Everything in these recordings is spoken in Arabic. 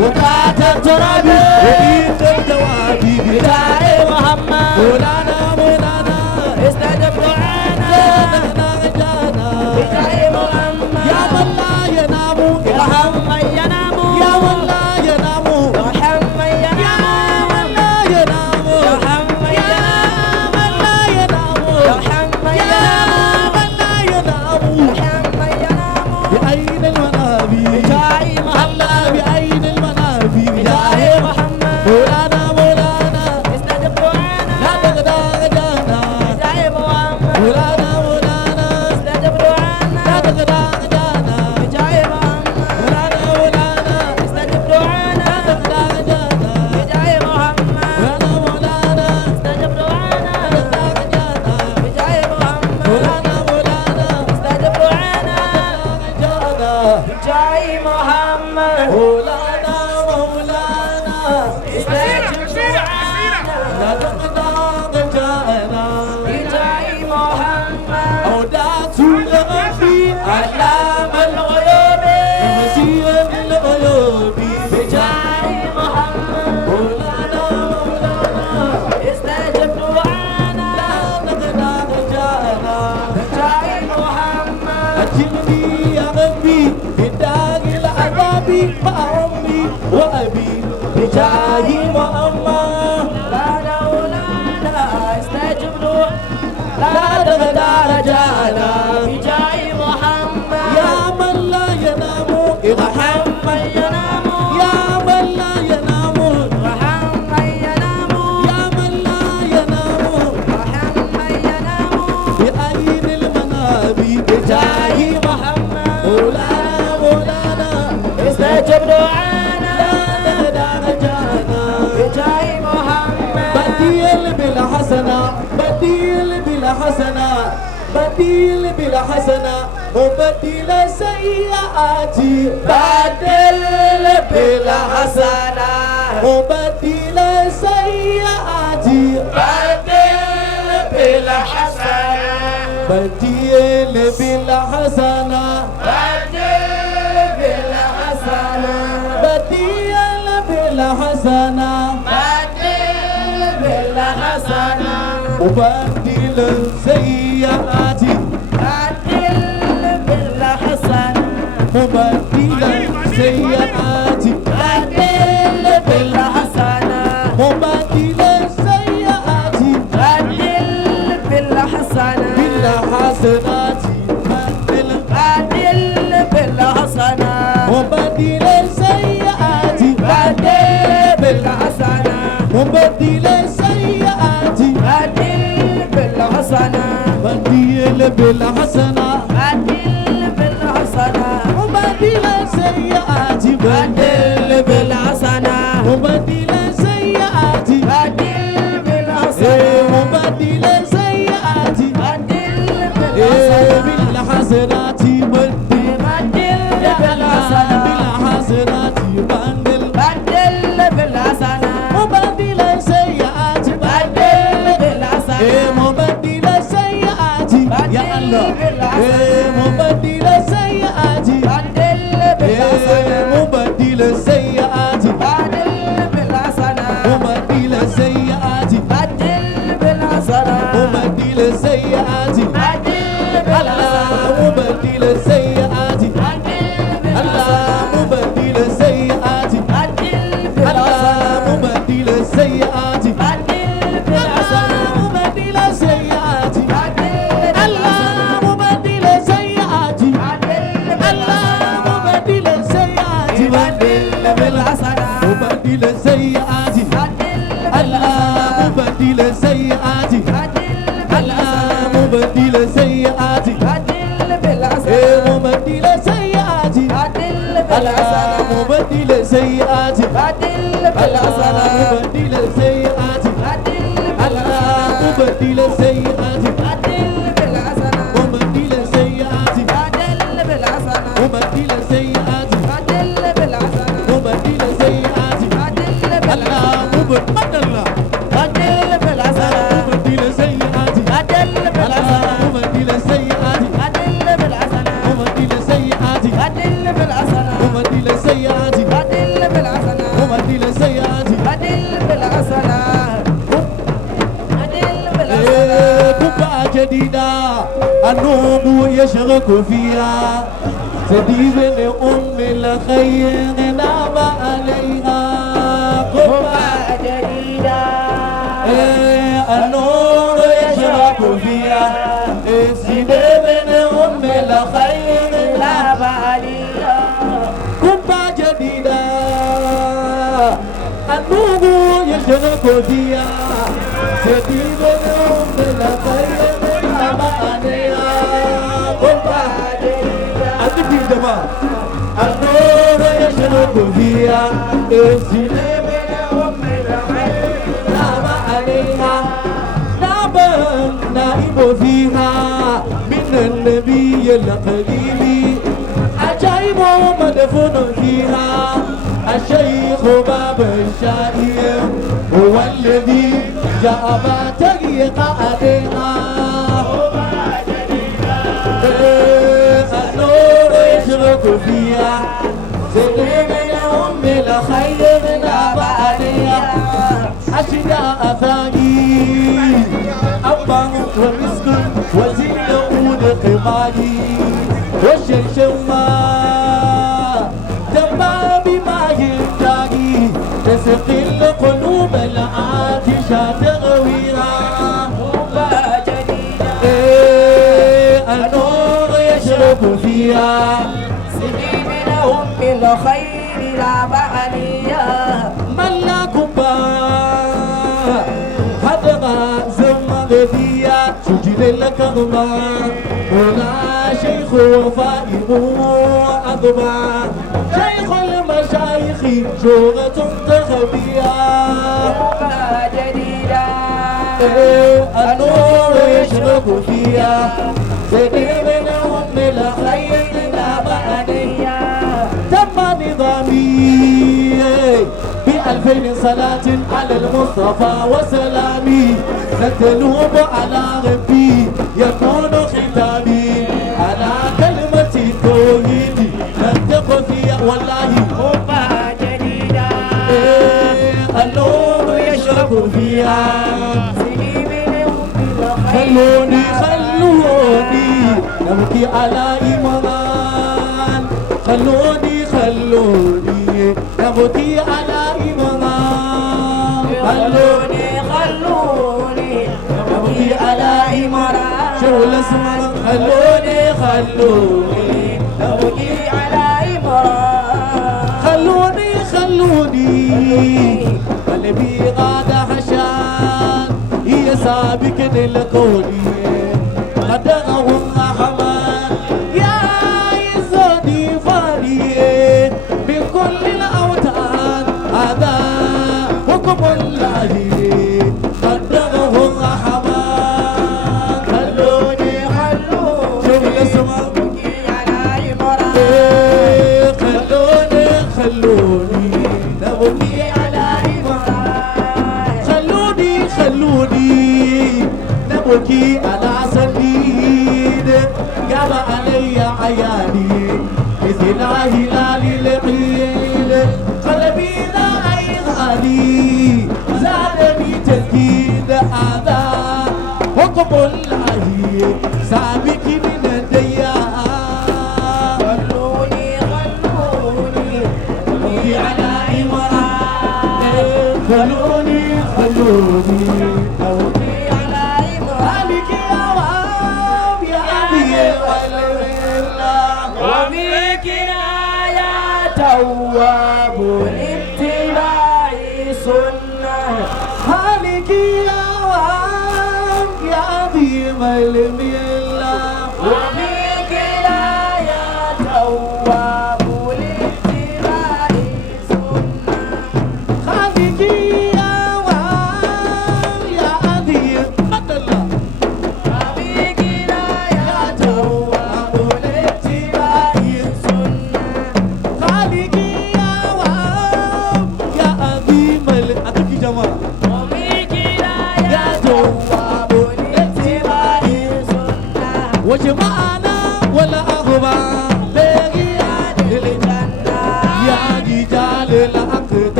وقعت التراب وإنت الجواب بداية محمد مولانا مولانا استجب دعانا بداية محمد يا من لا ينام ارحم من ينام يا من لا ينام ارحم من ينام يا من لا ينام ارحم من ينام من لا ينام ارحم من ينام من لا ينام ارحم من ينام بأين المنابي بداية محمد بأين المنابي بداية محمد مولانا مولانا استجب دعانا لا تقدر جانا بداية محمد مولانا مولانا استجب دعانا لا تقدر جانا بداية محمد مولانا مولانا استجب دعانا لا تقدر جانا بداية محمد مولانا مولانا استجب دعانا لا تقدر جانا بداية محمد مولانا مولانا استجب دعانا لا تقدر جانا بداية محمد مولانا مولانا استجب دعانا لا تقدر جانا بداية محمد أودعت لربي علام الغيوب مسير الغيوب بداية محمد مولانا مولانا استجب دعانا لا تقدر جانا بداية محمد أجلني يا ربي بداء العذاب مع أمي وأبي بداية محمد لا مولانا استجب دعانا لا تقدر جانا بداية محمد يا من لا ينام ارحم من ينام يا من لا ينام ارحم من ينام يا من لا ينام ارحم من ينام بأين المنابي بداية محمد مولانا مولانا استجب دعانا لا تقدر جانا بداية محمد بديل بالحسنة بديل بالحسنة بديل بالحسنة وبديل السيئات بدل بالحسنة وبديل السيئات بدل بالحسنة بديل بالحسنة بدل بالحسنة بديل بالحسنة بدل بالحسنة وبديل السيئات بدل بالحسنة وبديل السيئات بدل بالحسنة وبديل السيئات بدل بالحسنة بالحسنات بدل بالحسنة وبديل السيئات بدل بالحسنة وبديل السيئات بدل بالحسنة بديل بالحسنة بدل بالحسنة وبديل السيئات بدل بالحسنة وبديل السيئات بدل بالحسنة وبديل السيئات بدل بالحسنات بدل بالحسنة بالحسنات بدل بالحسنة وبديل السيئات بدل بالحسنة مبدل السيئات يا الله مبدل السيئات بدل بالحسنة مبدل السيئات بدل بالحسنة مبدل السيئات بدل بالحسنة مبدل السيئات بدل بالحسنة مبدل السيئات الله مبدل السيئات الله مبدل السيئات الله مبدل السيئات الله مبدل السيئات الله مبدل السيئات بدل بالحسنة مبدل السيئات الله مبدل السيئات الله مبدل السيئات بدل بالحسنة مبدل السيئات الله مبدل السيئات بدل بالحسنة مبدل السيئات الله مبدل السيئات بدل بالحسنة مبدل السيئات بدل بالحسنة مبدل السيئات بدل بالحسنة مبدل السيئات بدل بالحسنة مبدل بالحسنة مبدل السيئات بدل بالحسنة مبدل السيئات بدل بالحسنة مبدل السيئات بدل بالحسنة مبدل السيئات بدل بالحسنة جديدة النوم يشرك فيها تديب لأم الخير نام عليها قبة جديدة النور يشرك فيها تديب لأم الخير نام عليها قبة جديدة النور يشرك فيها تديب لأم الخير نام عليها قبة جديدة أنتي جماعة النور يشرق فيها السلام لأم الخير نام عليها نائب فيها من النبي القريب عجائب مدفون فيها الشيخ باب الشائر هو الذي جاء بطريق عليها النور يشرق فيها سلم لهم الخير ناب عليها أشياء ثاني أبا ومسك وزين قمالي والشمشمة دمى بما ينتهي تسقي القلوب العاطشة تغويها النور يشرق فيها سنين لهم بالخير لا بعليا ملاكم حدما زمن فيها سجل الكرمة هنا شيخ وفائه أضمى شيخ المشايخ شورة تخبيها جديدة النور يشرق فيها سنين منهم الخير لا بعليا تم نظامي بألفين صلاة على المصطفى وسلامي نتلوب على ربي يكون ختامي على كلمة التوحيد ننطق فيها والله قبة جديدة النور يشرق فيها خلوني نبكي على إيمان خلوني نبكي على إيمان خلوني نبكي على إيمان شو الاسم خلوني نبكي على إيمان خلوني قلبي غاد حشان هي سابق للكوني قدره الرحمن يا يزودي فاني بكل الأوتان هذا حكم الله قدره الرحمن خلوني شوف الاسم على إمران خلوني نبكي على إمران خلوني نبكي على سديد قام علي عياني مثل هلال العيد قلبي ذا أيغاني زادني تأكيد هذا حكم الله سابق من الديان خلوني نبكي على إمران خلوني تواب لاتباع سنة خالق يا عظيم الملة وبك يا تواب لاتباع سنة خالق يا عظيم الله وبك يا تواب لاتباع سنة خالق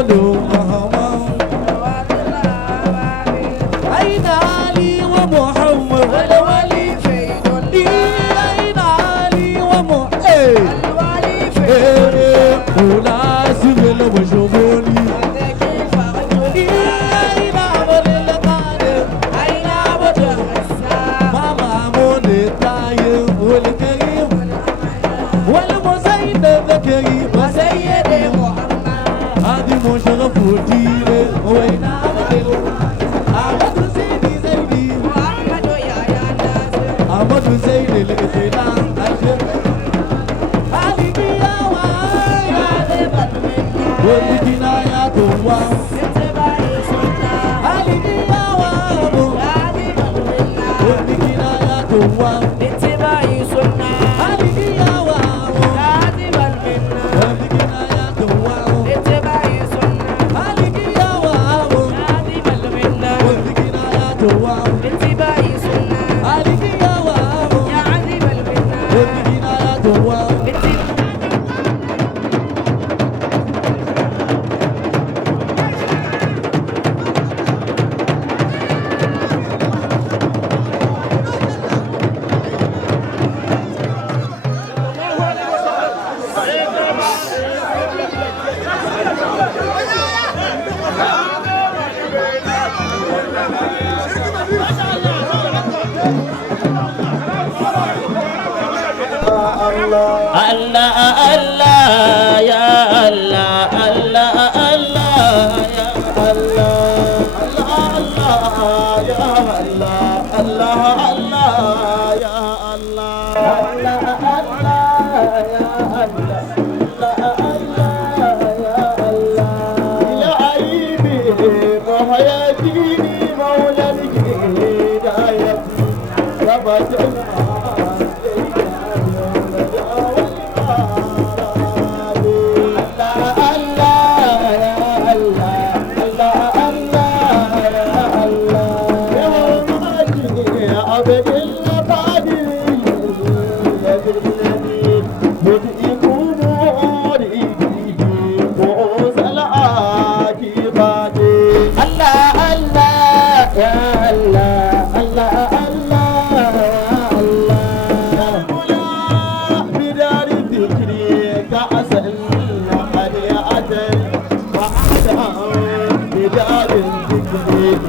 مولو محمد أين علي ومحمد الولي فيد أين علي ومحمد الولي فيد ولازم المشمولي كيف أقول أين عمر القادم أين وجه السلام ما معمول الطيب والكريم والمزين الذكري وسيدي محمد هذه مشرف وجيله وين أحمد سيدي زيدي محمد يا ناصر أحمد زين الإسلام عليك يا وعي غاضبا منا ودينا يا توام اتباع سنة عليك يا وابو غاضبا منا ودينا يا توام اتباع سنة عليك يا وابو غاضبا منا ودينا يا توام اتباع سنة عليك يا وابو غاضبا منا ودينا يا توام اتباع سنة عليك يا وابو يا عذب المنة ودينا يا توام الله الله يا الله الله الله يا الله الله يا الله الله الله يا الله الله يا الله يا عيبي وحياتيني مولى الهداية ربطنا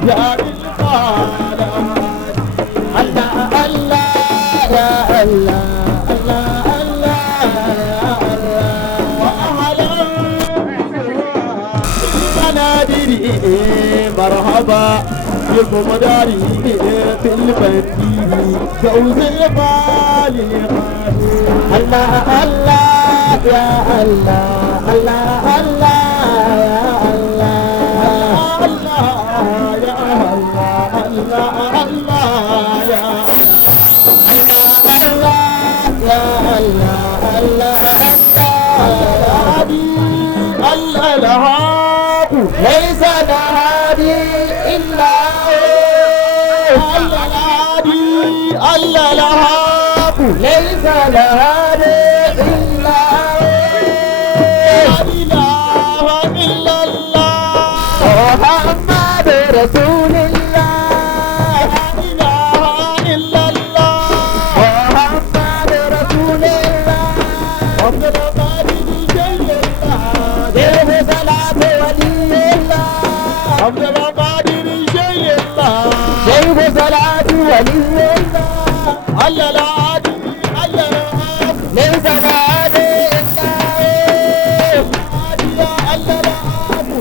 يا الله الله يا الله الله الله يا الله وأهلا بنادري مرحبا بكم داري في البيت جوز الغالي الله الله يا الله الله الله يا الله الله يا الله الله الله يا الله الهاب ليس الهادي إلا الله الهادي الله الهاب ليس الهادي إلا لا إله إلا الله محمد رسول الله لا إله إلا الله محمد رسول الله عبد القادر جل الله دير صلاة ولي الله عبد القادر جل الله دير صلاة ولي الله الله العادي الله العادي ليس العادي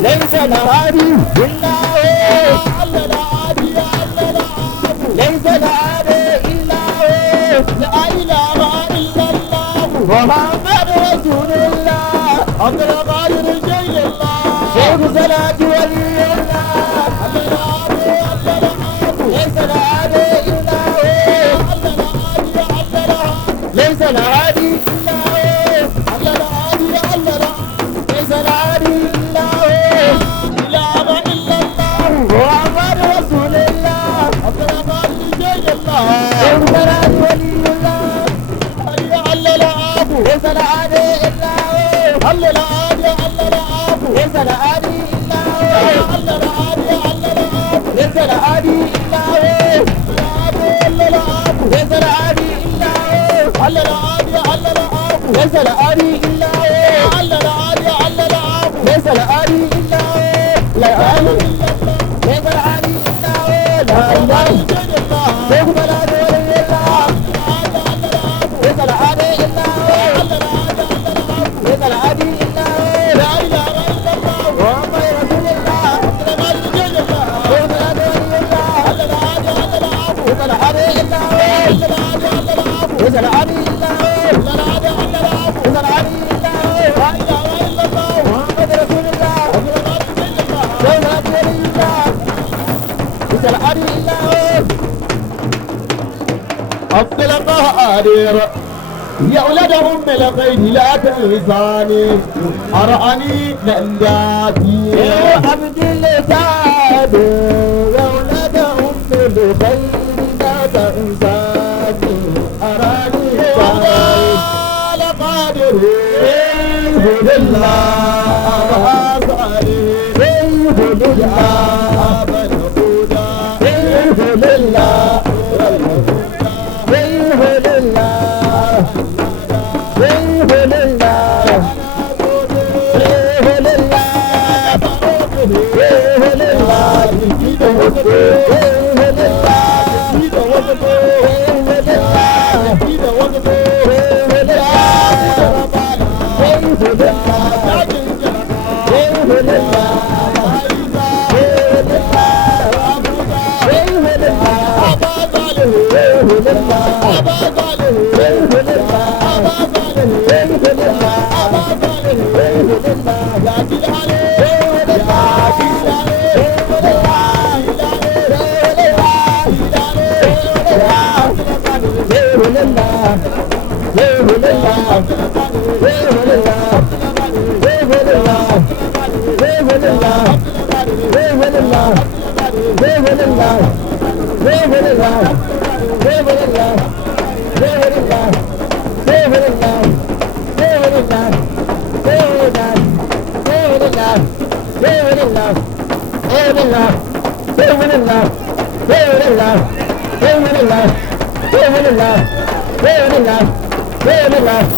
ليس العادي إلا هو الله العادي الله العادي ليس العادي إلا هو لا إله إلا الله محمد رسول الله عبد القادر جل الله شيخ صلاة ولي الله الله العادي الله العادي ليس العادي إلا هو الله العادي الله العادي ليس العادي إلا هو الله العادي الله العادي ليس العادي إلا هو لا إله إلا الله محمد ليس العادي إلا هو إلا العاب ليس العادي إلا هو على العادي على العاب ليس العادي إلا هو على العادي على العاب ليس العادي إلا هو لا إله إلا الله ليس العادي إلا هو لا إله إلا الله ليس العادي إلا الله ليس العادي إلا هو على العادي على العاب ليس العادي إلا هو لا إله إلا الله محمد رسول الله ليس العادي إلا هو ليس العادي إلا هو ليس العادي إلا هو ليس العادي إلا هو لا إله إلا الله محمد رسول الله ليس العادي إلا الله ليس العادي إلا هو أفضل قادر يا ولد أم الغيب لا تنساني أرأني لنداتي يا عبد اللسان يا ولد أم الغيب لا تنساني أراني قال قادر لله لله لله